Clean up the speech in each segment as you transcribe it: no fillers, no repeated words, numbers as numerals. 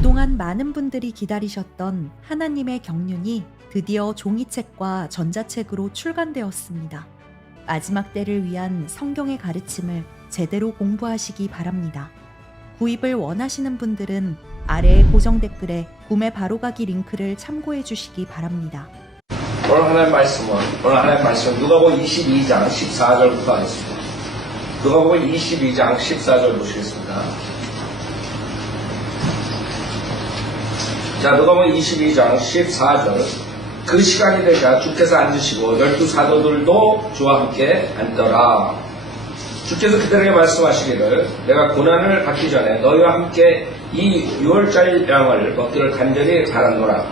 그동안 많은 분들이 기다리셨던 하나님의 경륜이 드디어 종이책과 전자책으로 출간되었습니다. 마지막 때를 위한 성경의 가르침을 제대로 공부하시기 바랍니다. 구입을 원하시는 분들은 아래의 고정 댓글에 구매 바로가기 링크를 참고해 주시기 바랍니다. 오늘 하나님 말씀은 누가복음 22장 14절부터 하겠습니다. 누가복음 22장 14절 보시겠습니다. 자, 누가복음 22장 14절. 그 시간이 되자 주께서 앉으시고 12사도들도 주와 함께 앉더라. 주께서 그들에게 말씀하시기를 내가 고난을 받기 전에 너희와 함께 이 유월절 양을 먹기를 간절히 바라노라.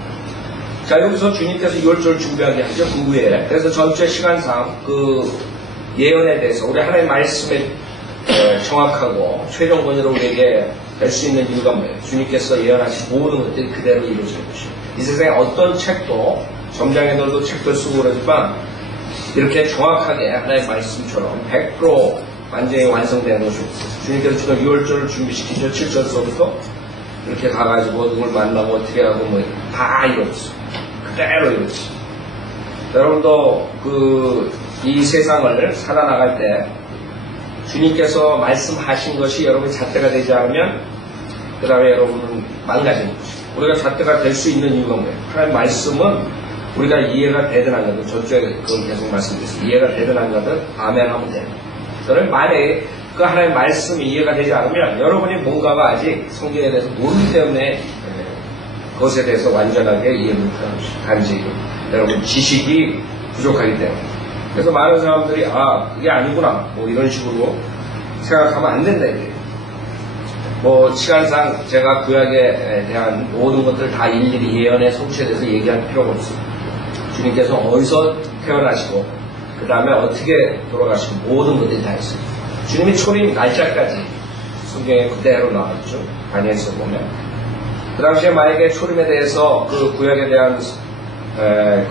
자, 여기서 주님께서 유월절을 준비하게 하죠. 그 후에. 그래서 전체 시간상 그 예언에 대해서 우리 하나님의 말씀에 정확하고 최종 권위로 우리에게 될 수 있는 이유가 뭐예요? 주님께서 예언하신 모든 것들이 그대로 이루어지는 것이에요. 이 세상에 어떤 책도 점장애들도 책도 쓰고 그러지만 이렇게 정확하게 하나님의 말씀처럼 100% 완전히 완성되는 것이 없어요. 주님께서 지금 유월절을 준비시키죠. 7절서부터 이렇게 가가지고 누굴 만나고 어떻게 하고 뭐 다 이루어졌어요. 그대로 이루어졌어요. 여러분도 이 세상을 살아나갈 때 주님께서 말씀하신 것이 여러분의 잣대가 되지 않으면 그 다음에 여러분은 망가지는 것이죠. 우리가 잣대가 될 수 있는 이유가 뭐예요? 하나님 말씀은 우리가 이해가 되든 안 되든 저쪽에 그걸 계속 말씀드렸어요. 이해가 되든 안 되든 아멘 하면 돼요. 저는 만약에 그 하나님 말씀이 이해가 되지 않으면 여러분이 뭔가가 아직 성경에 대해서 모르기 때문에 그것에 대해서 완전하게 이해 못하는 것이죠. 단지 여러분 지식이 부족하기 때문에. 그래서 많은 사람들이 그게 아니구나 뭐 이런 식으로 생각하면 안 된다 이거예요. 뭐 시간상 제가 구약에 대한 모든 것들을 다 일일이 예언의 성취에 대해서 얘기할 필요가 없어요. 주님께서 어디서 태어나시고 그 다음에 어떻게 돌아가시고 모든 것들이 다 있어요. 주님이 초림 날짜까지 성경에 그대로 나와있죠. 다니엘서 보면 그 당시에 만약에 초림에 대해서 그 구약에 대한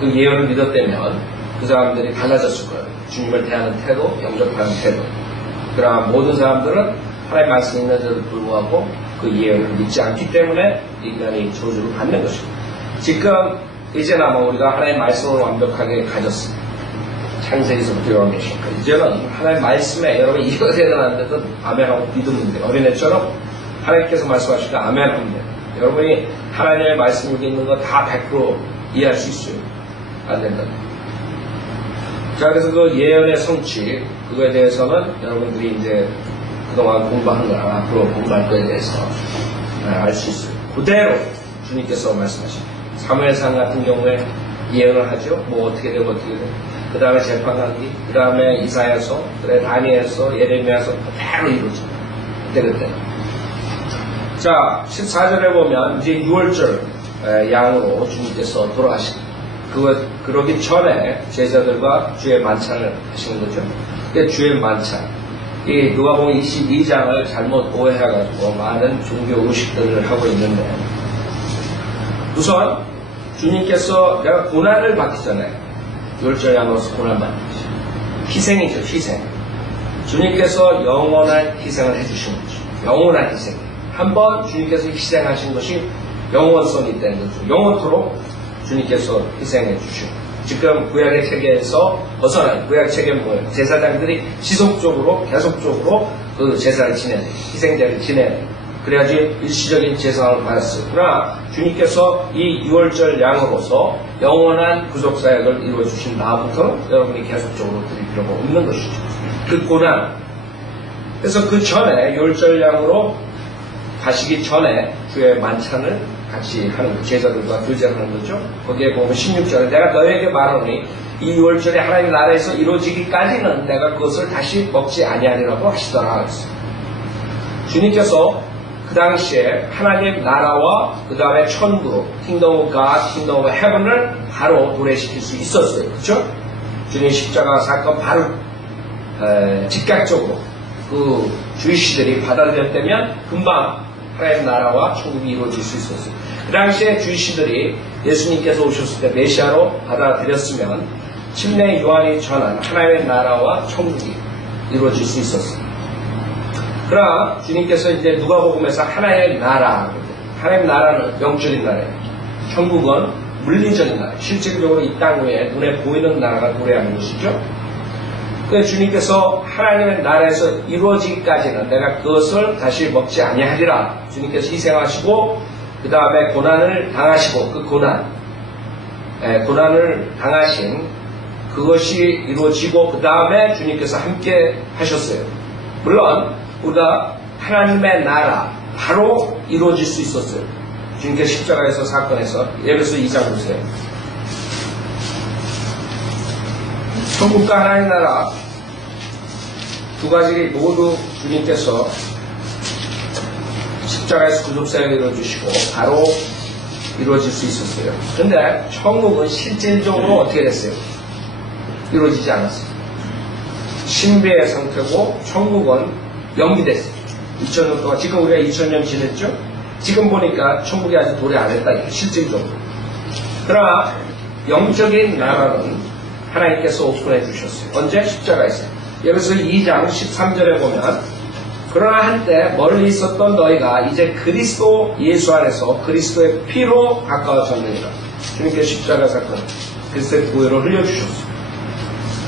그 예언을 믿었다면 그 사람들이 달라졌을 거예요. 주님을 대하는 태도, 영접하는 태도. 그러나 모든 사람들은 하나님 말씀 있는 데도 불구하고 그 예언을 믿지 않기 때문에 인간이 저주를 받는 것입니다. 지금 이제나마 우리가 하나님 말씀을 완벽하게 가졌습니다. 창세기서부터 요한계시까지 이제는 하나님 말씀에 여러분 이거 되든 안 되든 아멘하고 믿으면 돼요. 어린애처럼 하나님께서 말씀하시니까 아멘하면 돼요. 여러분이 하나님의 말씀 여기 있는 거 다 100% 이해할 수 있어요. 안 된다. 자, 그래서 그 예언의 성취, 그거에 대해서는 여러분들이 이제 그동안 공부한 거나 앞으로 공부할 거에 대해서 알 수 있어요. 그대로 주님께서 말씀하십니다. 사무엘상 같은 경우에 예언을 하죠. 뭐 어떻게 되고 어떻게 되고. 그 다음에 재판하기, 그 다음에 이사야서, 그다음에 다니엘서, 예레미야서 그대로 이루어져. 그때. 자, 14절에 보면 이제 6월절 양으로 주님께서 돌아가십니다. 그러기 전에 제자들과 주의 만찬을 하시는 거죠. 그게 주의 만찬. 이 누가복음 22장을 잘못 오해해가지고 많은 종교 의식들을 하고 있는데 우선 주님께서 내가 고난을 받기 전에 유월절 양으로서 고난을 받는 거죠. 희생이죠, 희생. 주님께서 영원한 희생을 해주신 거죠. 영원한 희생. 한번 주님께서 희생하신 것이 영원성이 있다는 거죠. 영원토록 주님께서 희생해 주시고 지금 구약의 체계에서 벗어난 구약 체계는 뭐예요? 제사장들이 지속적으로 계속적으로 그 제사를 지내야 돼요. 희생제를 지내야 돼요. 그래야지 일시적인 제사를 받았어요. 그러나 주님께서 이 유월절 양으로서 영원한 구속사역을 이루어주신 다음부터는 여러분이 계속적으로 드릴 필요가 없는 것이죠. 그 고난. 그래서 그 전에 유월절 양으로 가시기 전에 주의 만찬을 같이 하는 거, 제자들과 교제하는 거죠. 거기에 보면 16절에 내가 너에게 말하노니 이 유월절이 하나님의 나라에서 이루어지기까지는 내가 그것을 다시 먹지 아니하리라고 하시더라. 주님께서 그 당시에 하나님 나라와 그 다음에 천국, Kingdom of God, Kingdom of Heaven을 바로 도래시킬 수 있었어요. 그렇죠? 주님 십자가 사건 바로 즉각적으로 그 주이시들이 받아들였다면 금방 하나님 나라와 천국이 이루어질 수 있었어요. 그 당시에 주이시들이 예수님께서 오셨을 때 메시아로 받아들였으면 침례 요한이 전한 하나님의 나라와 천국이 이루어질 수 있었어요. 그러나 주님께서 이제 누가복음에서 하나의 나라, 하나님 나라는 영적인 나라예요. 천국은 물리적인 나라, 실질적으로 이 땅 위에 눈에 보이는 나라가 도래하는 것이죠. 그래서 주님께서 하나님의 나라에서 이루어지기까지는 내가 그것을 다시 먹지 아니하리라. 주님께서 희생하시고 그 다음에 고난을 당하시고 그 고난을 당하신 그것이 이루어지고 그 다음에 주님께서 함께 하셨어요. 물론 우리가 하나님의 나라 바로 이루어질 수 있었어요. 주님께서 십자가에서 사건에서 에베소 2장 보세요. 천국과 하나님 나라 두 가지 모두 주님께서 십자가에서 구속사역을 이루어주시고 바로 이루어질 수 있었어요. 그런데 천국은 실질적으로 어떻게 됐어요? 이루어지지 않았어요. 신비의 상태고 천국은 연기됐어요. 2000년 동안, 지금 우리가 2000년 지냈죠? 지금 보니까 천국이 아직 도래 안 했다, 실질적으로. 그러나 영적인 나라는 하나님께서 오픈해 주셨어요. 언제? 십자가에서. 여기서 2장 13절에 보면 그러나 한때 멀리 있었던 너희가 이제 그리스도 예수 안에서 그리스도의 피로 가까워졌느니라. 주님께서 십자가 사건 그리스도의 보혈을 흘려주셨어요.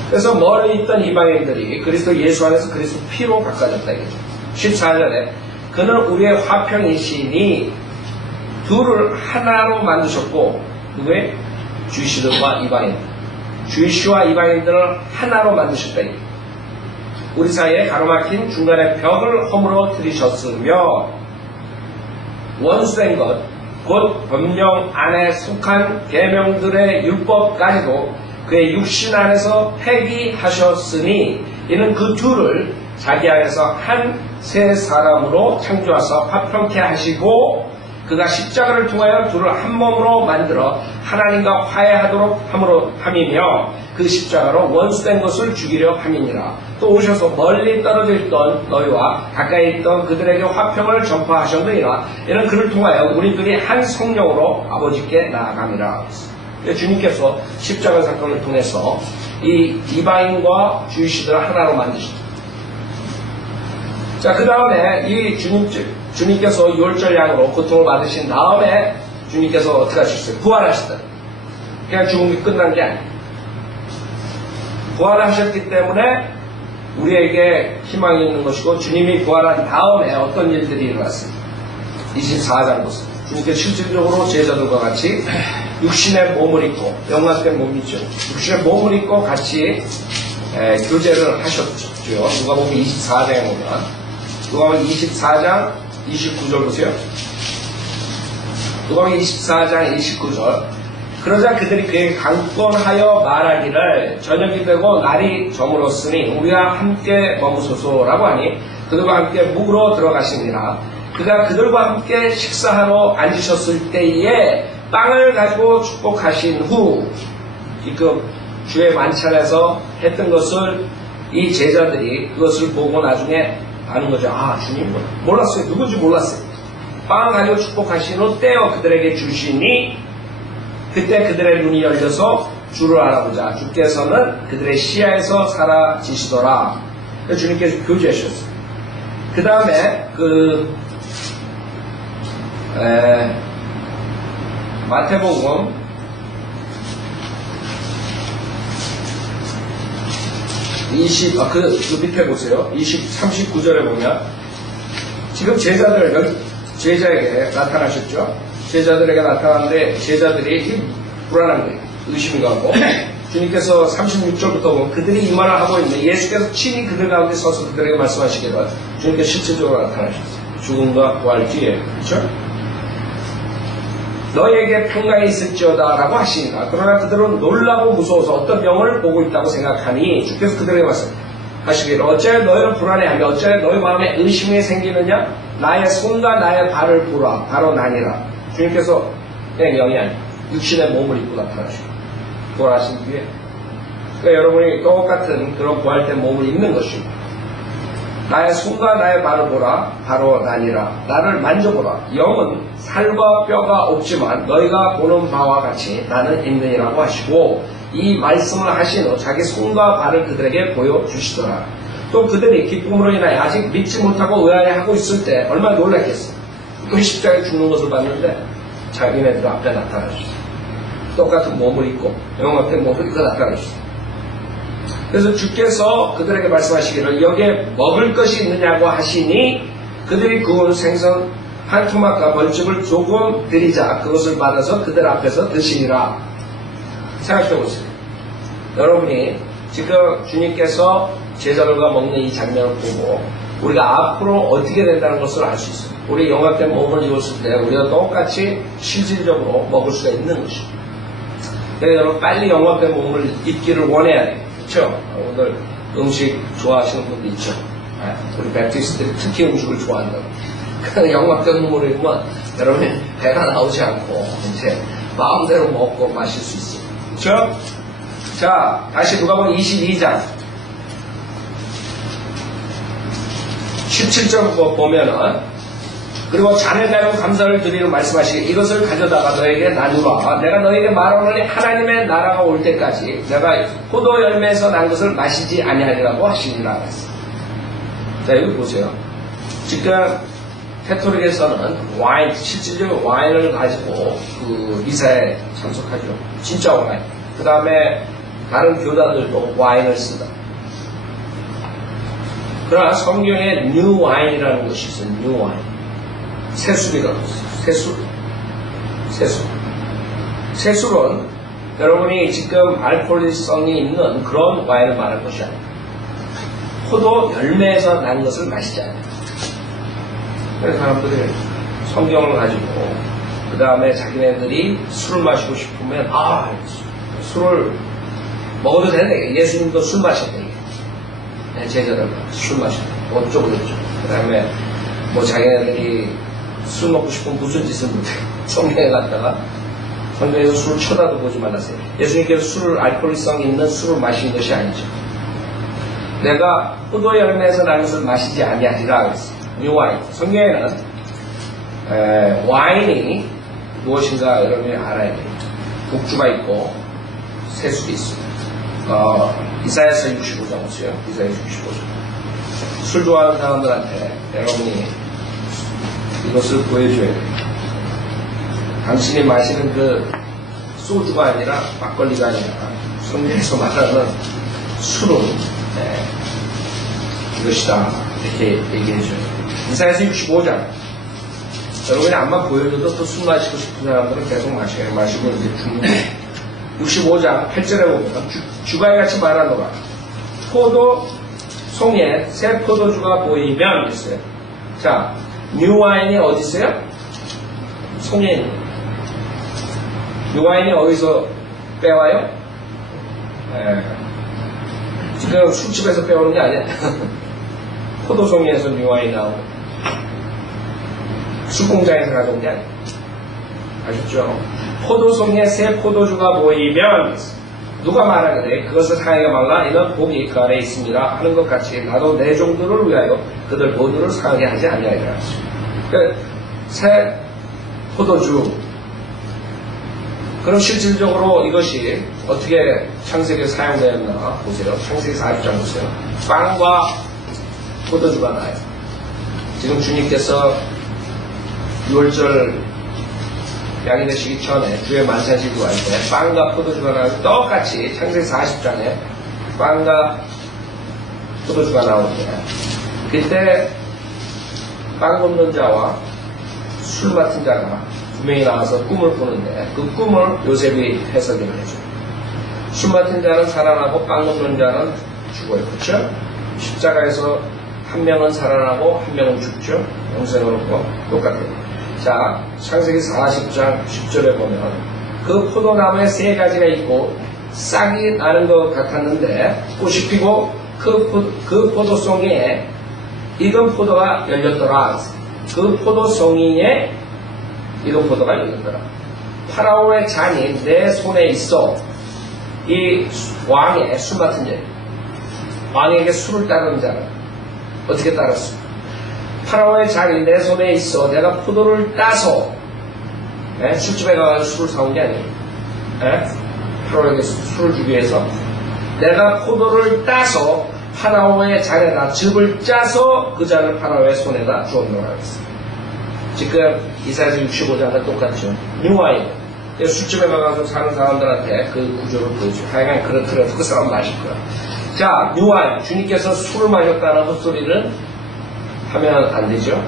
그래서 멀리 있던 이방인들이 그리스도 예수 안에서 그리스도 피로 가까워졌다 이거죠. 14절에 그는 우리의 화평이시니 둘을 하나로 만드셨고 누구의? 주이시들과 이방인들. 주이시와 이방인들을 하나로 만드셨다 이거죠. 우리 사이에 가로막힌 중간에 벽을 허물어 들이셨으며 원수된 것, 곧 법령 안에 속한 계명들의 율법까지도 그의 육신 안에서 폐기하셨으니 이는 그 둘을 자기 안에서 한 새 사람으로 창조하사 화평케 하시고 그가 십자가를 통하여 둘을 한 몸으로 만들어 하나님과 화해하도록 함이며 그 십자가로 원수된 것을 죽이려 함이니라. 또 오셔서 멀리 떨어져 있던 너희와 가까이 있던 그들에게 화평을 전파하셨느니라. 이는 그를 통하여 우리들이 한 성령으로 아버지께 나아감이라. 주님께서 십자가 사건을 통해서 이 이방인과 주이시들을 하나로 만드셨다. 자, 그 다음에 이 주님께서 유월절 양으로 고통을 받으신 다음에 주님께서 어떻게 하셨어요? 부활하셨다. 그냥 죽은 게 끝난 게 아니에요. 부활하셨기 때문에 우리에게 희망이 있는 것이고 주님이 부활한 다음에 어떤 일들이 일어났어요? 24장 보세요. 주님께서 실질적으로 제자들과 같이 육신의 몸을 입고 영광된 몸이죠. 육신의 몸을 입고 같이 교제를 하셨죠. 누가복음 24장에 보면 누가복음 24장 29절 보세요. 누가복음 24장 29절 그러자 그들이 그에게 강권하여 말하기를 저녁이 되고 날이 저물었으니 우리와 함께 머무소서라고 하니 그들과 함께 묵으러 들어가시니라. 그가 그들과 함께 식사하러 앉으셨을 때에 빵을 가지고 축복하신 후 지금 주의 만찬에서 했던 것을 이 제자들이 그것을 보고 나중에 아는 거죠. 아, 주님 몰랐어요. 누군지 몰랐어요. 빵을 가지고 축복하신 후 떼어 그들에게 주시니 그때 그들의 눈이 열려서 주를 알아보자. 주께서는 그들의 시야에서 사라지시더라. 주님께서 교제하셨어요. 그 다음에 마태복음 20, 밑에 보세요. 39절에 보면, 지금 제자에게 나타나셨죠? 제자들에게 나타났는데, 제자들이 불안한 거예요. 의심이 가고. 주님께서 36절부터 보면, 그들이 이 말을 하고 있는데, 예수께서 친히 그들 가운데 서서 그들에게 말씀하시기를, 주님께서 실질적으로 나타나셨어요. 죽음과 부활 뒤에. 그렇죠? 너희에게 평강이 있을지어다 라고 하시니까 그러나 그들은 놀라고 무서워서 어떤 병을 보고 있다고 생각하니 주께서 그들에게 말씀하시기를 어째 너희는 불안해하며 어째 너희 마음에 의심이 생기느냐 나의 손과 나의 발을 보라 바로 나니라. 주님께서 그냥 영이 아니라 육신의 몸을 입고 나타나시고 부활하신 뒤에 그러니까 여러분이 똑같은 그런 부활된 몸을 입는 것입니다. 나의 손과 나의 발을 보라 바로 나니라. 나를 만져보라. 영은 살과 뼈가 없지만 너희가 보는 바와 같이 나는 있느니라고 하시고 이 말씀을 하신 후 자기 손과 발을 그들에게 보여주시더라. 또 그들이 기쁨으로 인하여 아직 믿지 못하고 의아해하고 있을 때 얼마나 놀랐겠어요. 그 십자가에 죽는 것을 봤는데 자기네들 앞에 나타나셨어요. 똑같은 몸을 입고 영화 앞에 몸을 입고 나타나셨어요. 그래서 주께서 그들에게 말씀하시기를 여기에 먹을 것이 있느냐고 하시니 그들이 구운 생선 한 토막과 벌집을 조금 드리자 그것을 받아서 그들 앞에서 드시니라. 생각해 보세요. 여러분이 지금 주님께서 제자들과 먹는 이 장면을 보고 우리가 앞으로 어떻게 된다는 것을 알 수 있어요. 우리 영화된 몸을 입었을 때 우리가 똑같이 실질적으로 먹을 수가 있는 것입니다. 그래서 여러분 빨리 영화된 몸을 입기를 원해야 돼요. 그렇죠? 오늘 음식 좋아하시는 분도 있죠. 우리 베프티스트들이 특히 음식을 좋아한다고. 그 영화된 몸을 입으면 여러분 배가 나오지 않고 이제 마음대로 먹고 마실 수 있어요. 그렇죠? 자, 다시 누가복음 22장 17절 보면은 그리고 자네가 감사를 드리는 말씀하시기 이것을 가져다가 너에게 나누라. 내가 너에게 말하노니 하나님의 나라가 올 때까지 내가 포도 열매에서 난 것을 마시지 아니하리라고 하시니라. 자, 여기 보세요. 지금 캐톨릭에서는 와인, 실질적인 와인을 가지고 그 미사에 참석하죠. 진짜 와인. 그 다음에 다른 교단들도 와인을 쓰다. 그러나 성경에 뉴 와인이라는 것이 있어요. 뉴 와인. 새술이라고 했어요. 새술. 새술은 여러분이 지금 알코올성이 있는 그런 와인을 말하는 것이 아니에요. 포도 열매에서 난 것을 마시지 않아요. 그래서 사람들이 성경을 가지고 그 다음에 자기네들이 술을 마시고 싶으면 술을 먹어도 되네. 예수님도 술 마셨네. 제자들 술 마셨네. 어쩌고 저쩌고. 그 다음에 뭐 자기네들이 술 먹고 싶으면 무슨 짓을 못해. 성경에 갔다가 성경에서 술을 쳐다도 보지 말라세요. 예수님께서 술을 알코올성 있는 술을 마신 것이 아니죠. 내가 포도 열매에서 난 것을 마시지 아니하리라 그랬어요. 뉴와인. 성경에는 와인이 무엇인가 여러분이 알아야 돼요. 국주가 있고 새술이 있습니다. 이사야서 65장 보세요. 이사야 65장. 술 좋아하는 사람들한테 여러분이 이것을 보여줘야 돼요. 당신이 마시는 그 소주가 아니라 막걸리가 아니라 성경에서 말하는 술은 이것이다. 이렇게 얘기해줘요. 이사야서 65장. 여러분이 안만 보여줘도 또 술 마시고 싶은 사람들은 계속 마시고 이제 죽는 거예요. 65장 8절에 보면 주가에 같이 말하노라. 포도 송에 새 포도주가 보이면 있어요. 자, 뉴와인이 어디 있어요? 송에 있는. 뉴와인이 어디서 빼와요? 지금 술집에서 빼오는 게 아니야. 포도송이에서 뉴와인이 나오고 술공장에서 가져온 게 아니야. 아셨죠? 포도송에 새 포도주가 보이면 누가 말하기를 그것을 상하게 말라 이는 복이 그 안에 있습니다 하는 것 같이 나도 내 종들을 위하여 그들 모두를 상하게 하지 아니하리라. 그러니까 새 포도주. 그럼 실질적으로 이것이 어떻게 창세기에 사용되었나 보세요. 창세기 40장 보세요. 빵과 포도주가 나요. 지금 주님께서 6월절 양이 되시기 전에 주의 만찬식을 할 때 빵과 포도주가 나오고 똑같이 창세기 40장에 빵과 포도주가 나오는데 그때 빵 굽는 자와 술 맡은 자가 두 명이 나와서 꿈을 꾸는데 그 꿈을 요셉이 해석을 해줘요. 술 맡은 자는 살아나고 빵 굽는 자는 죽어요. 그렇죠? 십자가에서 한 명은 살아나고 한 명은 죽죠. 영생으로 똑같아요. 자, 창세기 40장 10절에 보면 그 포도나무에 세 가지가 있고 싹이 나는 것 같았는데 꽃이 피고 그 포도송이에 익은 포도가 열렸더라. 그 포도송이에 익은 포도가 열렸더라. 파라오의 잔이 내 손에 있어. 이 왕의 술 맡은 자, 왕에게 술을 따르는 자는 어떻게 따랐어? 파라오의 잔이 내 손에 있어. 내가 포도를 따서 술집에 가서 술을 사온 게 아니에요. 파라오에게 술을 주기 위해서 내가 포도를 따서 파라오의 잔에다 즙을 짜서 그 잔을 파라오의 손에다 주었노라 했어요. 지금 이사야서 65장과 똑같죠. 뉴와인. 술집에 가서 사는 사람들한테 그 구조를 보여줘요. 하여간 그렇더라도 그 사람 마실 거야. 자, 뉴와인. 주님께서 술을 마셨다는 헛소리를 하면 안 되죠.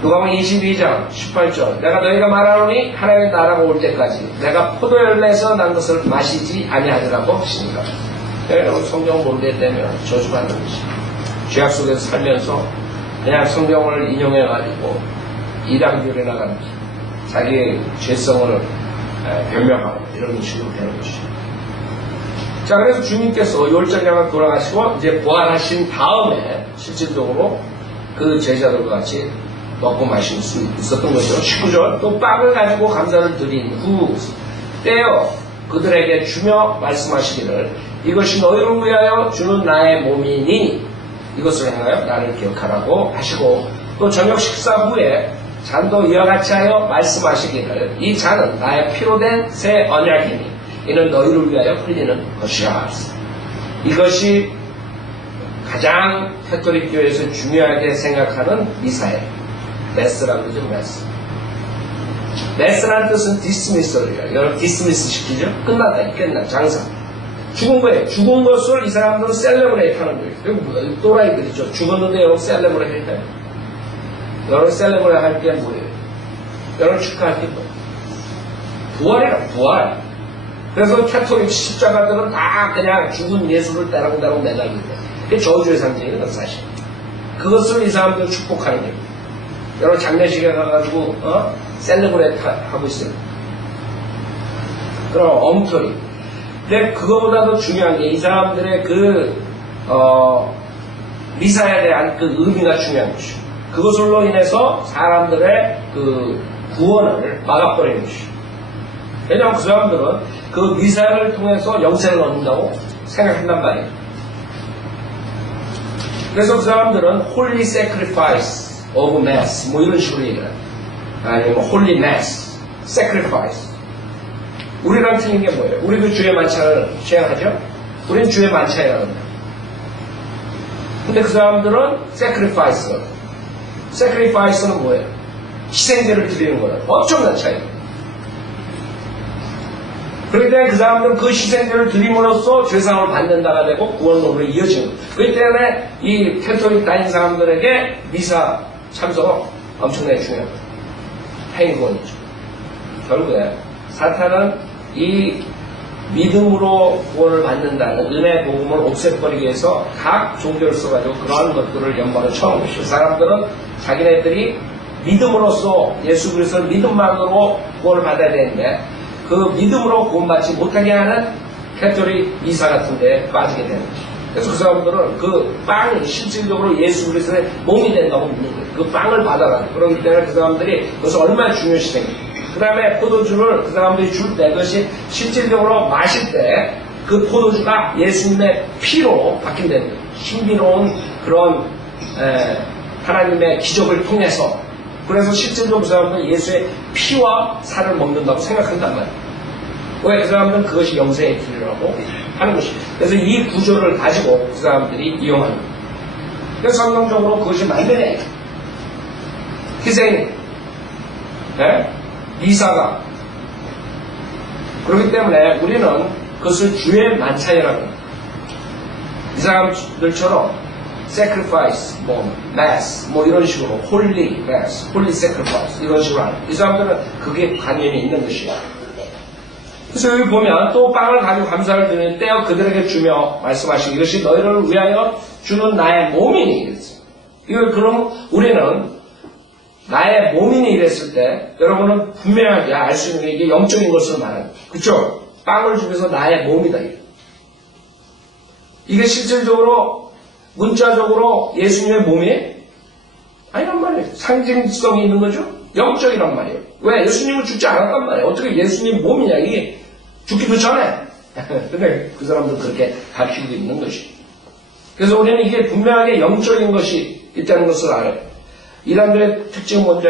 누가복음 22장 18절. 내가 너희가 말하노니 하나님의 나라가 올 때까지 내가 포도열매에서 난 것을 마시지 아니하리라고 하시니까. 여러분 성경 모르게 되면 저주받는 것이. 죄악 속에서 살면서 그냥 성경을 인용해가지고 이단교에 나가는 자기의 죄성을 변명하고 이런 식으로 되는 것이죠. 자, 그래서 주님께서 열정량을 돌아가시고 이제 부활하신 다음에 실질적으로 그 제자들과 같이 먹고 마실 수 있었던 것이죠. 19절. 또 빵을 가지고 감사를 드린 후 떼어 그들에게 주며 말씀하시기를 이것이 너희를 위하여 주는 나의 몸이니 이것을 행하여 나를 기억하라고 하시고 또 저녁 식사 후에 잔도 이와 같이 하여 말씀하시기를 이 잔은 나의 피로 된 새 언약이니 이는 너희를 위하여 흘리는 것이야. 이것이 가장 캐톨릭 교회에서 중요하게 생각하는 미사예요. 메스라고 그러죠. 메스. 메스라는 뜻은 디스미스예요. 여러분 디스미스 시키죠. 끝났다. 끝나. 장사. 죽은 거예요. 죽은 것을 이 사람들은 셀레브레이트 하는 거예요. 또라이들이죠. 죽었는데 여러분 셀레브레이트 해요. 여러분 셀레브레이트 할 게 뭐예요? 여러분 축하할 게 뭐예요? 부활이라 부활. 그래서 캐톨릭 십자가들은 다 그냥 죽은 예수를 따라고 매달리는 거예요. 그게 저주의 상징이에요. 사실. 그것을 이 사람들은 축복하는 거예요. 여러분 장례식에 가가지고 셀레브레이트 하고 있어요. 그럼 엉터리. 근데 그거보다도 중요한 게 이 사람들의 미사에 대한 그 의미가 중요한 것이죠. 그것으로 인해서 사람들의 그 구원을 막아버리는 것이죠. 왜냐하면 그 사람들은 그 미사를 통해서 영생을 얻는다고 생각한단 말이에요. 그래서 그 사람들은 Holy Sacrifice of Mass 뭐 이런 식으로 얘기해요. 아니면 Holy Mass, Sacrifice. 우리랑 틀린 게 뭐예요? 우리도 주의 만찬을 시행하죠? 우리는 주의 만찬이라고 합니다. 근데 그 사람들은 sacrifice. sacrifice는 뭐예요? 희생제를 드리는 거예요. 엄청난 차이예요. 그렇기 때문에 그 사람들은 그 희생제를 드림으로써 죄상을 받는다가 되고 구원론으로 이어지는 거예요. 그렇기 때문에 이 캐톨릭 다닌 사람들에게 미사 참석은 엄청나게 중요합니다. 행구원이죠. 결국에 사탄은 이 믿음으로 구원을 받는다는 은혜 복음을 없애버리기 위해서 각 종교를 써가지고 그러한 것들을 연관을 쳐놓은 것이죠. 사람들은 자기네들이 믿음으로써 예수 그리스도를 믿음만으로 구원을 받아야 되는데 그 믿음으로 구원받지 못하게 하는 캐톨릭 미사 같은 데에 빠지게 되는 거죠. 그래서 그 사람들은 그 빵이 실질적으로 예수 그리스도의 몸이 된다고 믿는 거예요. 그 빵을 받아라. 그렇기 때문에 그 사람들이 그것을 얼마나 중요시 생각해요. 그 다음에 포도주를 그 사람들이 줄 때 그것이 실질적으로 마실 때 그 포도주가 예수님의 피로 바뀐다는 거예요. 신비로운 그런 하나님의 기적을 통해서 그래서 실질적으로 그 사람들은 예수의 피와 살을 먹는다고 생각한단 말이에요. 왜 그 사람들은 그것이 영생의 길이라고 하는 것이에요. 그래서 이 구조를 가지고 그 사람들이 이용하는 거예요. 그래서 성경적으로 그것이 맞느냐 희생 미사가 그렇기 때문에 우리는 그것을 주의 만찬이라고 합니다. 이 사람들처럼 sacrifice, mass, 이런 식으로 holy mass, holy sacrifice 이런 식으로 하는 이 사람들은 그게 관념이 있는 것이야. 그래서 여기 보면 또 빵을 가지고 감사를 드리는 떼어 그들에게 주며 말씀하시고 이것이 너희를 위하여 주는 나의 몸이니 이걸 그럼 우리는 나의 몸이니 이랬을 때 여러분은 분명하게 알 수 있는 게 이게 영적인 것을 말하는 거죠. 그쵸? 빵을 주면서 나의 몸이다. 이게 실질적으로 문자적으로 예수님의 몸이 아니란 말이에요. 상징성이 있는 거죠. 영적이란 말이에요. 왜? 예수님은 죽지 않았단 말이에요. 어떻게 예수님 몸이냐. 이게 죽기도 전에. 근데 그 사람들 그렇게 가르치고 있는 것이. 그래서 우리는 이게 분명하게 영적인 것이 있다는 것을 알아요. 이란들의 특징은 뭔지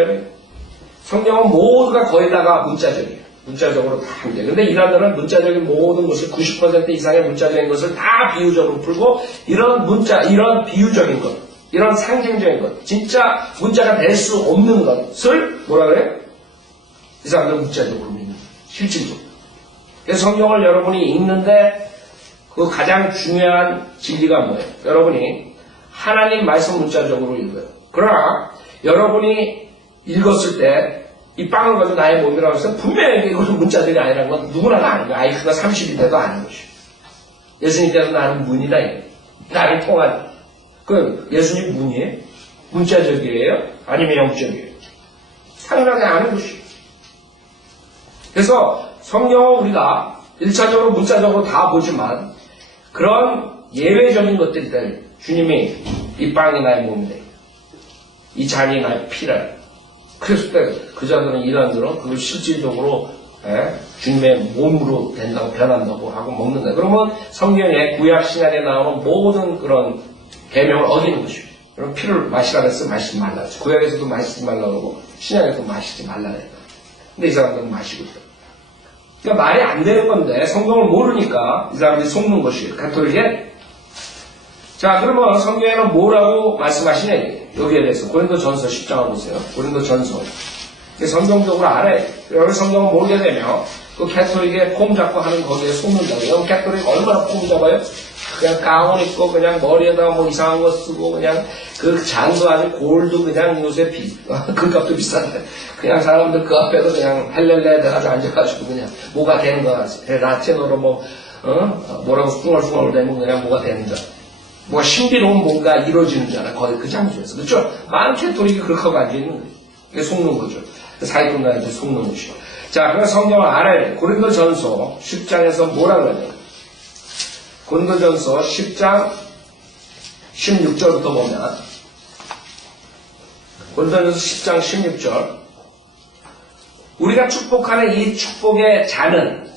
성경은 모두가 거의 다가 문자적이에요. 문자적으로 다 문제. 근데 이란들은 문자적인 모든 것을 90% 이상의 문자적인 것을 다 비유적으로 풀고 이런 문자, 이런 비유적인 것, 이런 상징적인 것, 진짜 문자가 될 수 없는 것을 뭐라 그래요? 이 사람들은 문자적으로 믿는 거예요. 실질적으로. 그래서 성경을 여러분이 읽는데 그 가장 중요한 진리가 뭐예요? 여러분이 하나님 말씀 문자적으로 읽어요. 그러나 여러분이 읽었을 때 이 빵을 가지고 나의 몸이라고 해서 분명히 이거는 문자들이 아니라는 건 누구나 다 아는 거예요. 아이큐가 30이 돼도 아는 것이에요. 예수님께서 나는 문이다. 나를 통한 그 예수님 문이에요? 문자적이에요? 아니면 영적이에요? 당연하게 아는 것이에요. 그래서 성경은 우리가 1차적으로 문자적으로 다 보지만 그런 예외적인 것들이다. 주님이 이 빵이 나의 몸이다. 이 잔이 나의 피라. 그랬을 때 그 자들은 이란들은 그걸 실질적으로 주님의 몸으로 된다고 변한다고 하고 먹는다. 그러면 성경에 구약 신약에 나오는 모든 그런 계명을 어기는 것이죠. 그럼 피를 마시라 그래서 마시지 말라. 구약에서도 마시지 말라고 그러고 신약에서도 마시지 말라 그랬다. 근데 이 사람들은 마시고 있다. 그러니까 말이 안 되는 건데 성경을 모르니까 이 사람들이 속는 것이에요. 가톨릭에. 자, 그러면 성경에는 뭐라고 말씀하시냐 이게. 여기에 대해서 고린도전서 10장을 보세요. 고린도전서. 성경적으로 알아요. 여러분 성경을 모르게 되면 그 가톨릭에 폼 잡고 하는 거기에 속는다고. 여러분 가톨릭 얼마나 폼 잡아요? 그냥 가운 입고 그냥 머리에다가 뭐 이상한 거 쓰고 그냥 그 잔도 아주 골도 그냥 요새 그 값도 비싼데 그냥 사람들 그 앞에서 그냥 헬렐레 돼가지고 앉아가지고 그냥 뭐가 되는 거 같아. 라틴어로 뭐라고 숭얼숭얼 되면 그냥 뭐가 되는 줄 알아. 뭐 신비로운 뭔가 이루어지는 줄 알아. 거의 그 장소에서. 그렇죠? 많은 캐톨릭이 그렇게 하고 앉아있는 거예요. 그게 속는 거죠. 사이콘가이제 속는 것이죠. 자, 그래서 성경을 알아야 돼요. 고린도전서 10장에서 뭐라 그러냐. 고린도전서 10장 16절부터 보면 고린도전서 10장 16절 우리가 축복하는 이 축복의 잔은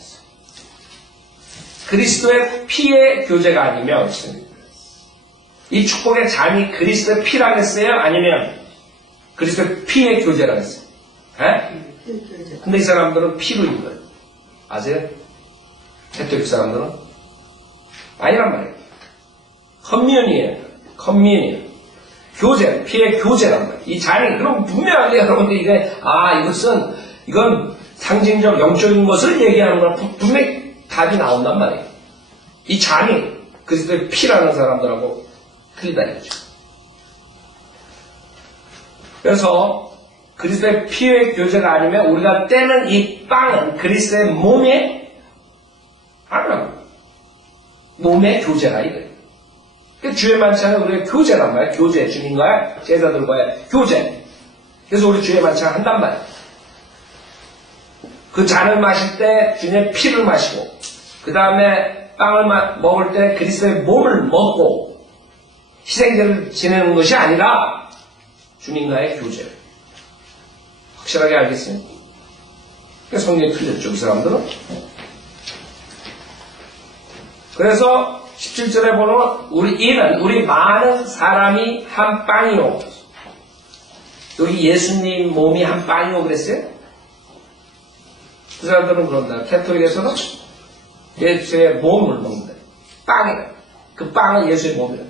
그리스도의 피의 교제가 아니며 이 축복의 잔이 그리스도의 피라고 했어요? 아니면 그리스도의 피의 교제라고 했어요? 근데 이 사람들은 피로 읽어요. 아세요? 가톨릭 사람들은? 아니란 말이에요. 커뮤니에요. 커뮤니에요. 교제, 피의 교제란 말이에요. 이 잔이, 그럼 분명하게 여러분들 이건 상징적 영적인 것을 얘기하는 거라 분명히 답이 나온단 말이에요. 이 잔이 그리스도의 피라는 사람들하고 틀리다 이거죠. 그래서 그리스도의 피의 교제가 아니면 우리가 떼는 이 빵은 그리스도의 몸의 몸의 교제라 이거예요. 그러니까 주의 만찬은 우리가 교제란 말이에요. 교제, 주님과의 제자들과의 교제. 그래서 우리 주의 만찬 한단 말이에요. 그 잔을 마실 때 주님의 피를 마시고 그 다음에 빵을 먹을 때 그리스도의 몸을 먹고 희생제를 지내는 것이 아니라 주님과의 교제. 확실하게 알겠어요? 성경이 틀렸죠, 이 사람들은. 그래서 17절에 보면 우리 많은 사람이 한 빵이요. 여기 예수님 몸이 한 빵이요 그랬어요? 그 사람들은 그런다. 캐톨릭에서는 예수의 몸을 먹는다. 빵이다. 그 빵은 예수의 몸이다.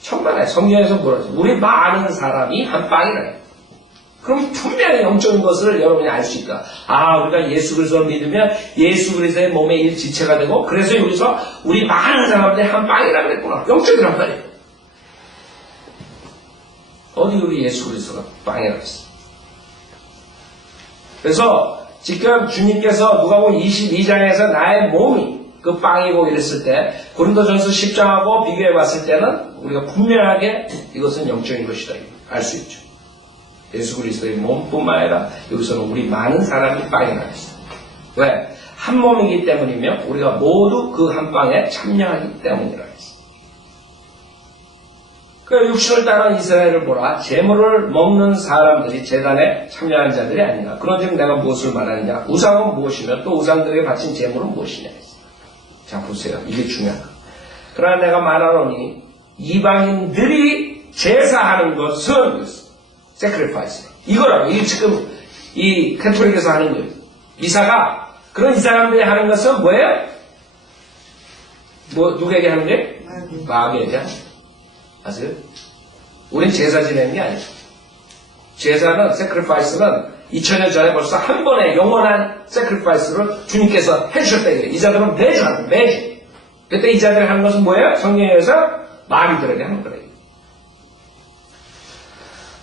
천만에 성경에서 뭐라 했어? 우리 많은 사람이 한 빵이다. 그럼 분명히 영적인 것을 여러분이 알 수 있다. 우리가 예수 그리스도를 믿으면 예수 그리스도의 몸의 일지체가 되고 그래서 여기서 우리 많은 사람들이 한 빵이라 그랬구나. 영적이란 말이에요. 어디 여기 예수 그리스도가 빵이라고 했어. 그래서 지금 주님께서 누가복음 22장에서 나의 몸이 그 빵이고 이랬을 때 고린도전서 10장하고 비교해 봤을 때는 우리가 분명하게 이것은 영적인 것이다. 알 수 있죠. 예수 그리스도의 몸뿐만 아니라 여기서는 우리 많은 사람이 빵이라고 했어요. 왜? 한 몸이기 때문이며 우리가 모두 그 한 빵에 참여하기 때문이라고 했어요. 그 육신을 따른 이스라엘을 보라. 제물을 먹는 사람들이 제단에 참여한 자들이 아니라. 그런즉 내가 무엇을 말하느냐. 우상은 무엇이며 또 우상들에게 바친 제물은 무엇이냐. 자 보세요. 이게 중요한 거. 그러나 내가 말하노니 이방인들이 제사하는 것은 sacrifice. 이거라고. 이게 지금 이 캐톨릭에서 하는 거예요. 미사가. 그런 이 사람들이 하는 것은 뭐예요? 누구에게 하는 거예요? 마귀에게. 아세요? 우린 제사 지내는 게 아니죠. 제사는, sacrifice는 2000년 전에 벌써 한 번의 영원한 sacrifice를 주님께서 해주셨다. 이자들은 매주 하는 거예요. 매주. 그때 이자들이 하는 것은 뭐예요? 성령에서 마귀들에게 하는 거예요.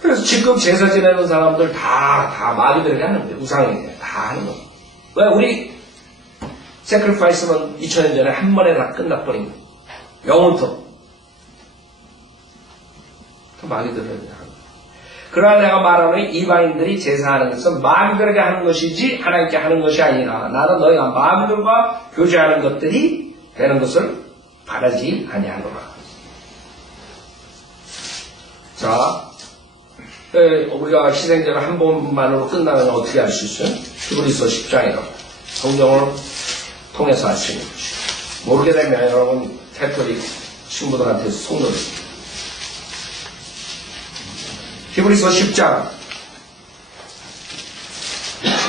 그래서 지금 제사 지내는 사람들 다 마귀들에게 하는 거예요. 우상에게 다 하는 거예요. 왜? 우리 sacrifice는 2000년 전에 한 번에 다 끝나버린 거예요. 영원토록. 마귀들에게 하는 거예요. 그러나 내가 말하는 이방인들이 제사하는 것은 마귀들에게 하는 것이지 하나님께 하는 것이 아니라 나는 너희가 마귀들과 교제하는 것들이 되는 것을 바라지 아니하노라. 자, 우리가 희생제를 한 번만으로 끝나면 어떻게 할 수 있어요? 히브리서 10장이라고 성경을 통해서 할 수 있는 것이. 모르게 되면 여러분 캐톨릭 신부들한테 속는 히브리서 10장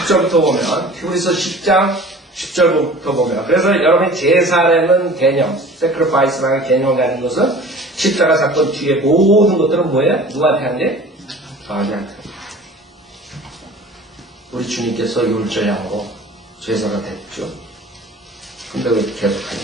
10절부터 보면 히브리서 10장 10절부터 보면 그래서 여러분이 제사라는 개념 sacrifice라는 개념을 가진 것은 십자가 사건 뒤에 모든 것들은 뭐예요? 누구한테 하는 게? 마귀한테. 우리 주님께서 율절양으로 제사가 됐죠. 근데 왜 계속하냐?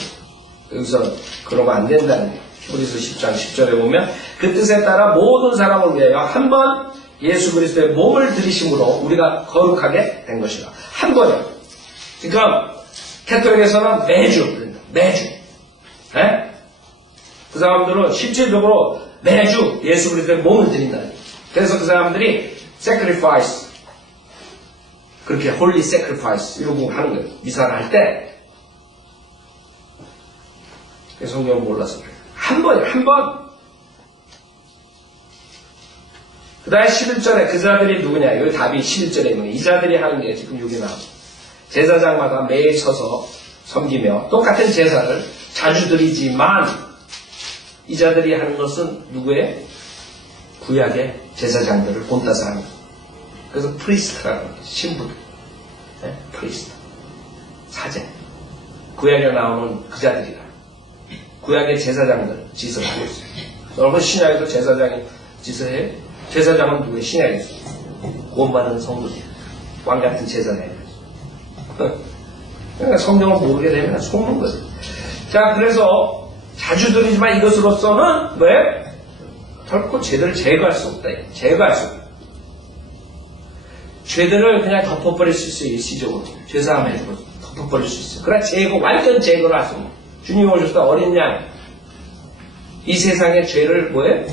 여기서 그러면 안 된다는 거예요. 히브리서 10장 10절에 보면 그 뜻에 따라 모든 사람을 위하여 한 번 예수 그리스도의 몸을 들이심으로 우리가 거룩하게 된 것이다. 한 번이요. 지금 캐톨릭에서는 매주 네? 그 사람들은 실질적으로 매주 예수 그리스도의 몸을 드린다. 그래서 그 사람들이 sacrifice 그렇게 holy sacrifice 이러고 하는 거예요. 미사를 할 때 성경을 몰라서 그래요. 한 번이에요. 한 번. 그 다음에 11절에 그 자들이 누구냐. 여기 답이 11절에 있는 거예요. 이 자들이 하는 게 지금 여기 나와요. 제사장마다 매일 서서 섬기며 똑같은 제사를 자주 드리지만 이 자들이 하는 것은 누구의? 구약의 제사장들을 본따서 하는 거예요. 그래서 프리스트라는 거예요. 신부들. 네? 프리스트. 사제. 구약에 나오는 그 자들이라. 구약의 제사장들 짓을 하고 있어요. 여러분 신약에도 제사장이 짓을 해요? 제사장은 누구의 신약에서? 구원받은 성도들. 왕같은 제사장이에요. 그러니까 성경을 모르게 되면 속는 거예요. 자, 그래서 자주 드리지만 이것으로서는 왜? 결코 죄들을 제거할 수 없다. 제거할 수 없다. 죄들을 그냥 덮어버릴 수 있어요. 일시적으로. 죄사함 해주고 덮어버릴 수 있어요. 그러나 제거, 완전 제거를 할 수 없는 거예요. 주님이 오셨다 어린 양. 이 세상의 죄를 뭐해?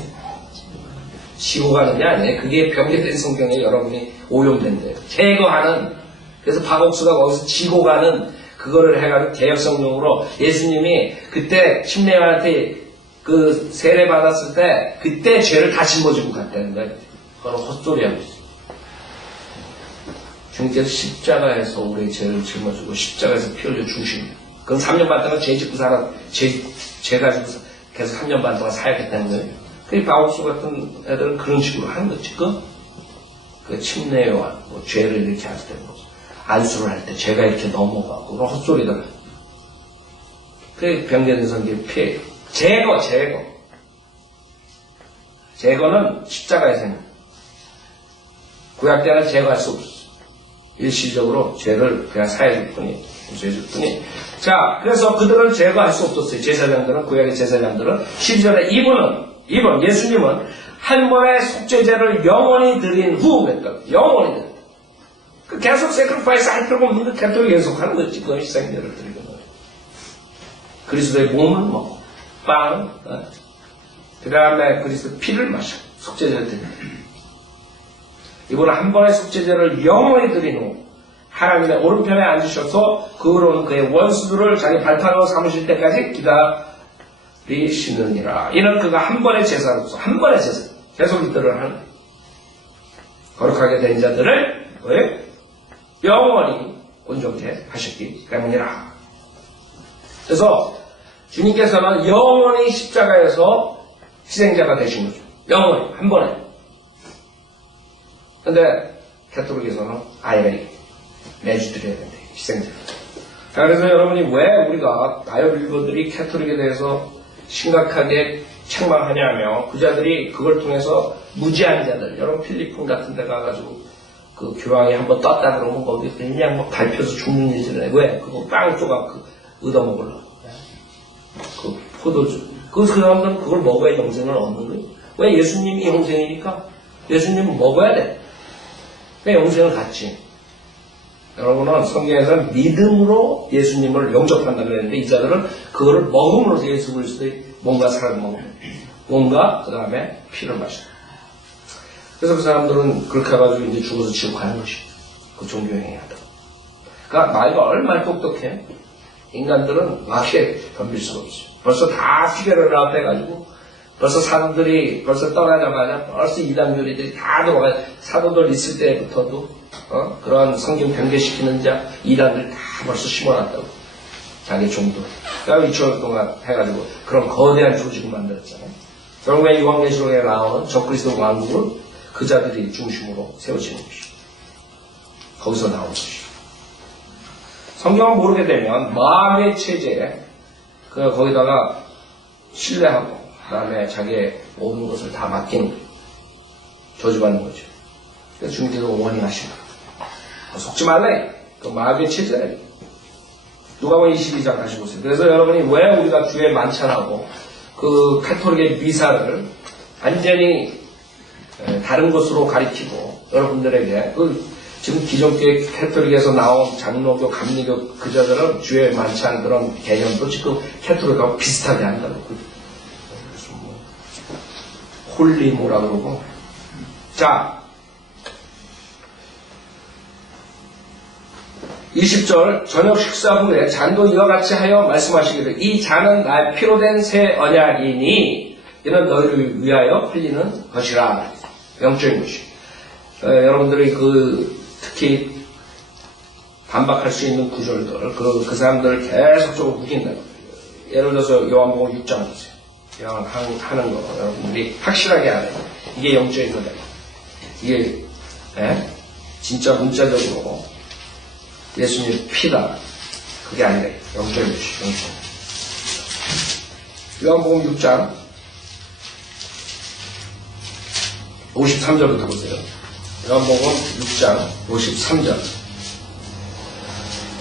지고 가느냐 아니에요. 그게 변개된 성경에 여러분이 오용된대요. 제거하는. 그래서 박옥수가 거기서 지고 가는 그거를 해가지고 개혁성경으로 예수님이 그때 침례한테 그 세례 받았을 때 그때 죄를 다 짊어지고 갔다는 거예요. 그건 헛소리하고 있어요. 주님께서 십자가에서 우리의 죄를 짊어지고 십자가에서 피 흘려 죽으십니다. 그건 3년 반 동안 죄 짓고 죄 가지고 계속 3년 반 동안 사역했다는 거예요. 그 바옥수 같은 애들은 그런 식으로 하는 거지. 그 침례와 뭐 죄를 이렇게 할 때, 뭐 안수를 할 때 죄가 이렇게 넘어가고 그런 헛소리들. 그 병견된 성경 피해. 제거. 제거는 십자가에서 있는. 구약 때는 제거할 수 없었어. 일시적으로 죄를 그냥 사해줄 뿐이, 죄줄 뿐이. 자, 그래서 그들은 제거할 수 없었어요. 제사장들은, 구약의 제사장들은. 12절에 이분, 예수님은 한 번의 속죄제를 영원히 드린 후, 영원히 드린. 계속 세크리파이스 할 필요가 없는 그 계속 계속하는 거지. 그 희생제를 드리는 거예요. 그리스도의 몸을 먹고, 빵, 그 다음에 그리스도의 피를 마셔. 속죄제를 드리는 거예요. 이분은 한 번의 속죄제를 영원히 드린 후 하나님의 오른편에 앉으셔서 그 후로는 그의 원수들을 자기 발판으로 삼으실 때까지 기다리시느니라. 이는 그가 한 번의 제사로서 계속 이들을 하는 거룩하게 된 자들을 영원히 온전케 하셨기 때문이라. 그래서 주님께서는 영원히 십자가에서 희생자가 되신 거죠. 영원히 한 번에. 근데 캐톨릭에서는 아예 매주 드려야 된대. 희생자. 자, 그래서 여러분이 왜 우리가 바이오 빌리버들이 캐톨릭에 대해서 심각하게 책망하냐며 그 자들이 그걸 통해서 무지한 자들, 여러분 필리핀 같은 데 가가지고 그 교황이 한번 떴다 그러면 거기 그냥 막 밟혀서 죽는 일을 해. 왜? 그거 빵 조각 얻어먹으려고. 그 포도주. 그 사람들은 그걸 먹어야 영생을 얻는 거예요. 왜? 예수님이 영생이니까 예수님은 먹어야 돼. 그러니까 영생을 갖지. 여러분은 성경에서는 믿음으로 예수님을 영접한다고 했는데 이 자들은 그거를 먹음으로 예수 그리스도의 몸과 살을 먹는 몸과 그 다음에 피를 마시는. 그래서 그 사람들은 그렇게 해가지고 이제 죽어서 지옥 가는 것이 그 종교행위 하다. 그러니까 말가 얼마나 똑똑해. 인간들은 막에 덤빌 수가 없어요. 벌써 다 피겨를 나와해가지고 벌써 사도들이 벌써 떠나자마자 벌써 이단교리들이 다 들어가요. 사도들 있을 때부터도 그런 성경 변개시키는 자 이단들 다 벌써 심어놨다고. 자기 종도. 그러니까 2천년 동안 해가지고 그런 거대한 조직을 만들었잖아요. 결국에 요한계시록에 나오는 적그리스도 왕국은 그 자들이 중심으로 세워지는 것이죠. 거기서 나온 것이죠. 성경을 모르게 되면 마음의 체제에 거기다가 신뢰하고 그 다음에 자기의 모든 것을 다 맡기는 거예요. 저주받는 거죠. 그래서 주님께서 원인하신 거예요. 속지 말라. 그 마음의 체제라. 누가복음 22장 다시 보세요. 그래서 여러분이 왜 우리가 주에 만찬하고 그 카톨릭의 미사를 완전히 다른 것으로 가리키고 여러분들에게 지금 기존교회 캐톨릭에서 나온 장로교, 감리교 그자들은 주의 만찬 그런 개념도 지금 캐톨릭하고 비슷하게 한다고. 무슨 홀리모라 그러고. 자, 20절 저녁 식사 후에 잔도 이와 같이 하여 말씀하시기를 이 잔은 나의 피로 된 새 언약이니 이는 너희를 위하여 흘리는 것이라. 영적인 것이. 여러분들이 특히 반박할 수 있는 구절들, 그 사람들을 계속적으로 우긴다. 예를 들어서 요한복음 6장 보세요. 요한 하는 거 여러분들이 확실하게 알아요. 이게 영적인 거다. 이게 진짜 문자적으로 예수님의 피다. 그게 아니라 영적인 것이 영적. 요한복음 6장 53절부터 보세요. 요한복음 6장 53절.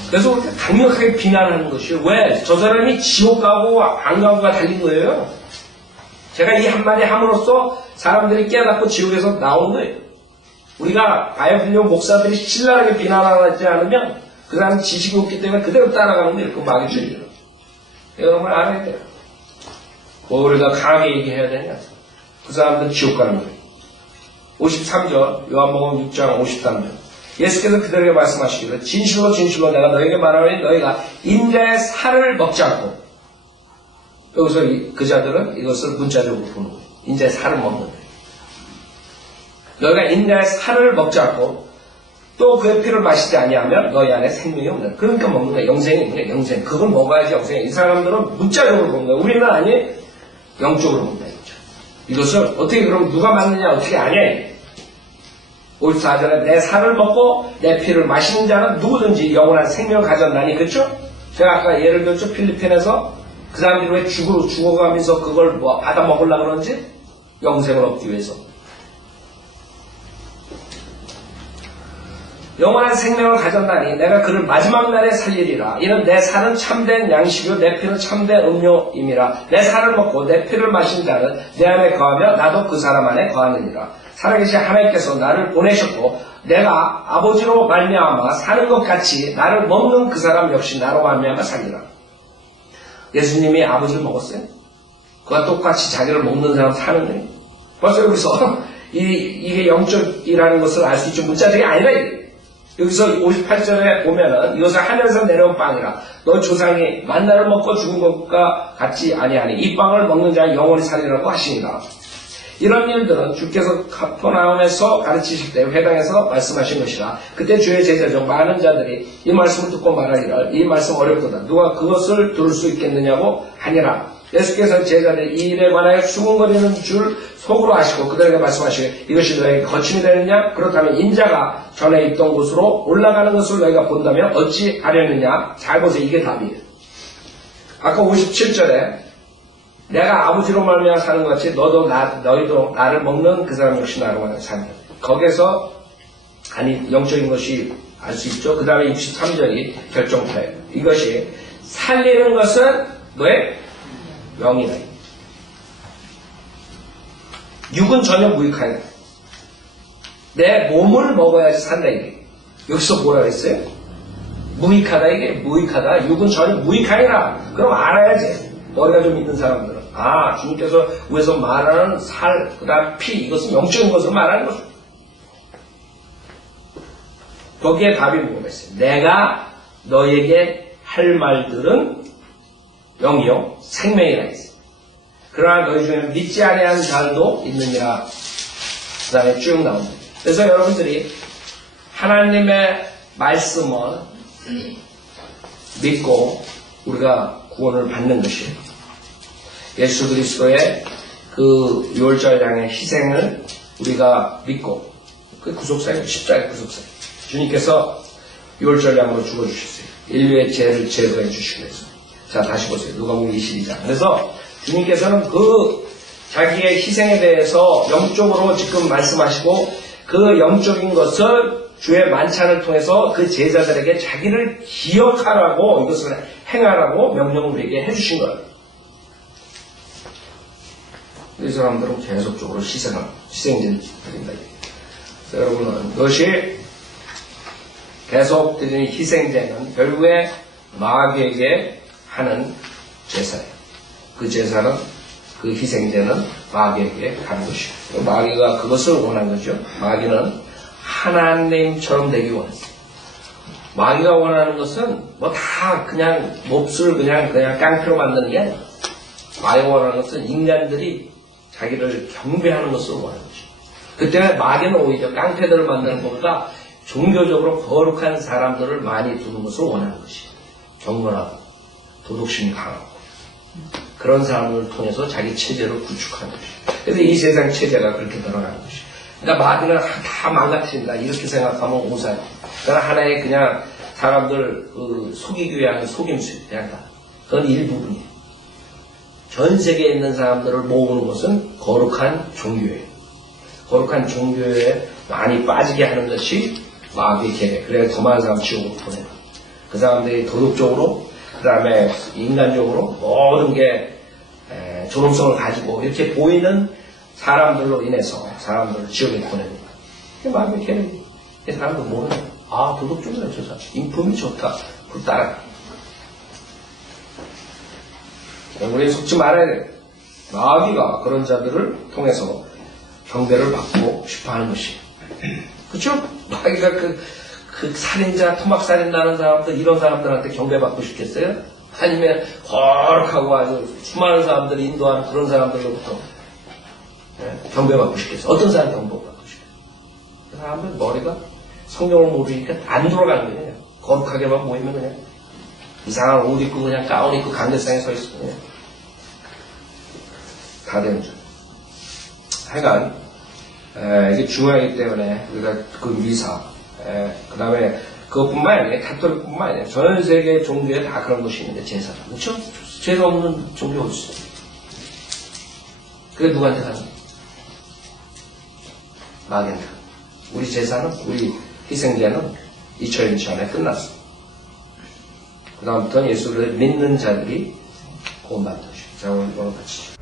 그래서 그렇게 강력하게 비난하는 것이 왜? 저 사람이 지옥 가고 안 가고가 달린 거예요. 제가 이 한마디 함으로써 사람들이 깨닫고 지옥에서 나온 거예요. 우리가 바이블리오 목사들이 신랄하게 비난하지 않으면 그 사람은 지식이 없기 때문에 그대로 따라가는 거예요. 그 마귀 죄죠. 여러분 알아야 돼요. 뭐 우리가 강하게 얘기해야 되냐? 그 사람들은 지옥 가는 거예요. 53절 요한복음 6장 53절 예수께서 그들에게 말씀하시기를 진실로 진실로 내가 너에게 말하노니 너희가 인자의 살을 먹지 않고 여기서 그 자들은 이것을 문자적으로 보는 거예요. 인자의 살을 먹는 거예요. 너희가 인자의 살을 먹지 않고 또 그의 피를 마시지 아니하면 너희 안에 생명이 없는 거예요. 그러니까 먹는 거예요. 영생이 있는 거예요. 영생. 그걸 먹어야지 영생이. 이 사람들은 문자적으로 먹는 거예요. 우리는 아니 영적으로 먹는 거예요. 이것을 어떻게 그럼 누가 맞느냐 어떻게 아냐. 54절에 내 살을 먹고 내 피를 마시는 자는 누구든지 영원한 생명을 가졌나니. 그렇죠? 제가 아까 예를 들었죠. 필리핀에서 그 사람들이 왜 죽어가면서 그걸 받아 먹으려고 그러는지 영생을 얻기 위해서. 영원한 생명을 가졌나니 내가 그를 마지막 날에 살리리라. 이는 내 살은 참된 양식이요 내 피는 참된 음료임이라. 내 살을 먹고 내 피를 마신 자는 내 안에 거하며 나도 그 사람 안에 거하느니라. 살아계신 하나님께서 나를 보내셨고 내가 아버지로 말미암아 사는 것 같이 나를 먹는 그 사람 역시 나로 말미암아 살리라. 예수님이 아버지를 먹었어요? 그와 똑같이 자기를 먹는 사람 사는 거예요. 벌써 여기서 이게 영적이라는 것을 알 수 있죠. 문자적이 아니라 이게. 여기서 58절에 보면은 이것은 하늘에서 내려온 빵이라 너 조상이 만나를 먹고 죽은 것과 같지 아니하니 이 빵을 먹는 자는 영원히 살리라고 하시니라. 이런 일들은 주께서 카퍼나움에서 가르치실 때 회당에서 말씀하신 것이라. 그때 주의 제자 중 많은 자들이 이 말씀을 듣고 말하기를 이 말씀 어렵도다. 누가 그것을 들을 수 있겠느냐고 하니라. 예수께서 제자들이 이 일에 관하여 수군거리는 줄 속으로 아시고 그들에게 말씀하시기를 이것이 너에게 거침이 되느냐? 그렇다면 인자가 전에 있던 곳으로 올라가는 것을 너희가 본다면 어찌 하려느냐? 잘 보세요. 이게 답이에요. 아까 57절에 내가 아버지로 말미암아 사는 것 같이 너희도 나를 먹는 그 사람 역시 나로 말미암아 사는 거야. 거기서 아니 영적인 것이 알 수 있죠. 그 다음에 63절이 결정타예요. 이것이 살리는 것은 뭐에? 영이다. 육은 전혀 무익하다. 내 몸을 먹어야지 산다 이게. 여기서 뭐라 했어요? 무익하다 이게. 무익하다. 육은 전혀 무익하니라. 그럼 알아야지. 머리가 좀 있는 사람들은 주님께서 위에서 말하는 살, 그 다음 피, 이것은 영적인 것을 말하는 것입니다. 거기에 답이 뭐가 있어요? 내가 너에게 할 말들은 영이요 생명이라 했어요. 그러나 너희 중에는 믿지 아니하는 자들도 있느니라. 그 다음에 쭉 나옵니다. 그래서 여러분들이 하나님의 말씀을 믿고 우리가 구원을 받는 것이에요. 예수 그리스도의 그 유월절량의 희생을 우리가 믿고 그 구속사예요. 십자가의 구속사예요. 주님께서 유월절량으로 죽어주셨어요. 인류의 죄를 제거해 주시기 위해서. 자, 다시 보세요. 누가복음 22장. 그래서 주님께서는 그 자기의 희생에 대해서 영적으로 지금 말씀하시고 그 영적인 것을 주의 만찬을 통해서 그 제자들에게 자기를 기억하라고 이것을 행하라고 명령을 우리에게 해주신 거예요. 이 사람들은 계속적으로 희생을 드린다. 여러분은 그것이 계속 드리는 희생제는 결국에 마귀에게 하는 제사예요. 그 제사는 그 희생제는 마귀에게 가는 것이고 마귀가 그것을 원한 거죠. 마귀는 하나님처럼 되기 원했어요. 마귀가 원하는 것은 뭐 다 그냥 몹쓸 그냥 깡패로 만드는 게 아니에요. 마귀가 원하는 것은 인간들이 자기를 경배하는 것을 원하는 거죠. 그때문에 마귀는 오히려 깡패들을 만드는 것보다 종교적으로 거룩한 사람들을 많이 두는 것을 원하는 것이에요. 경건하고 도덕심이 강하고 그런 사람을 통해서 자기 체제를 구축하는 것이에요. 그래서 이 세상 체제가 그렇게 늘어나는 것이에요. 그러니까 마귀는 다 망가뜨린다 이렇게 생각하면 오사예요. 그러나 하나의 그냥 사람들 속이기 위한 속임수 그냥 다. 그건 일부분이에요. 전 세계에 있는 사람들을 모으는 것은 거룩한 종교예요. 거룩한 종교에 많이 빠지게 하는 것이 마귀의 계획. 그래야 더 많은 사람 지옥으로 보내요. 그 사람들이 도덕적으로, 그 다음에 인간적으로 모든 게 존엄성을 가지고 이렇게 보이는 사람들로 인해서 사람들을 지옥에 보냅니다. 그게 마귀의 계획이에요. 이 사람들 모르는 거예요. 도덕적이네, 저 사람. 인품이 좋다. 그걸 따라가. 우리는 속지 말아야 돼요. 마귀가 그런 자들을 통해서 경배를 받고 싶어 하는 것이에요. 그쵸? 마귀가 그 살인자, 토막살인다는 사람들, 이런 사람들한테 경배받고 싶겠어요? 아니면 거룩하고 아주 수많은 사람들이 인도하는 그런 사람들로부터 경배받고 싶겠어요? 어떤 사람 경배받고 싶어요? 그 사람들 머리가 성경을 모르니까 안 돌아가는 거예요. 거룩하게만 보이면 그냥 이상한 옷 입고 그냥 가운 입고 강대상에 서 있어. 그냥 다 되는 줄. 하여간 이게 중요하기 때문에 우리가 그 미사, 그 다음에 그것뿐만 아니라 가톨릭뿐만 아니라 전 세계 종교에 다 그런 것이 있는데 제사, 그렇죠? 제사 없는 종교 어디 있어요? 그게 누구한테 가는 거예요? 마귀한테. 우리 제사는 우리 희생제는 2000년 전에 끝났어. 그 다음부터는 예수를 믿는 자들이 구원받는 것이죠. 자, 오늘 같이.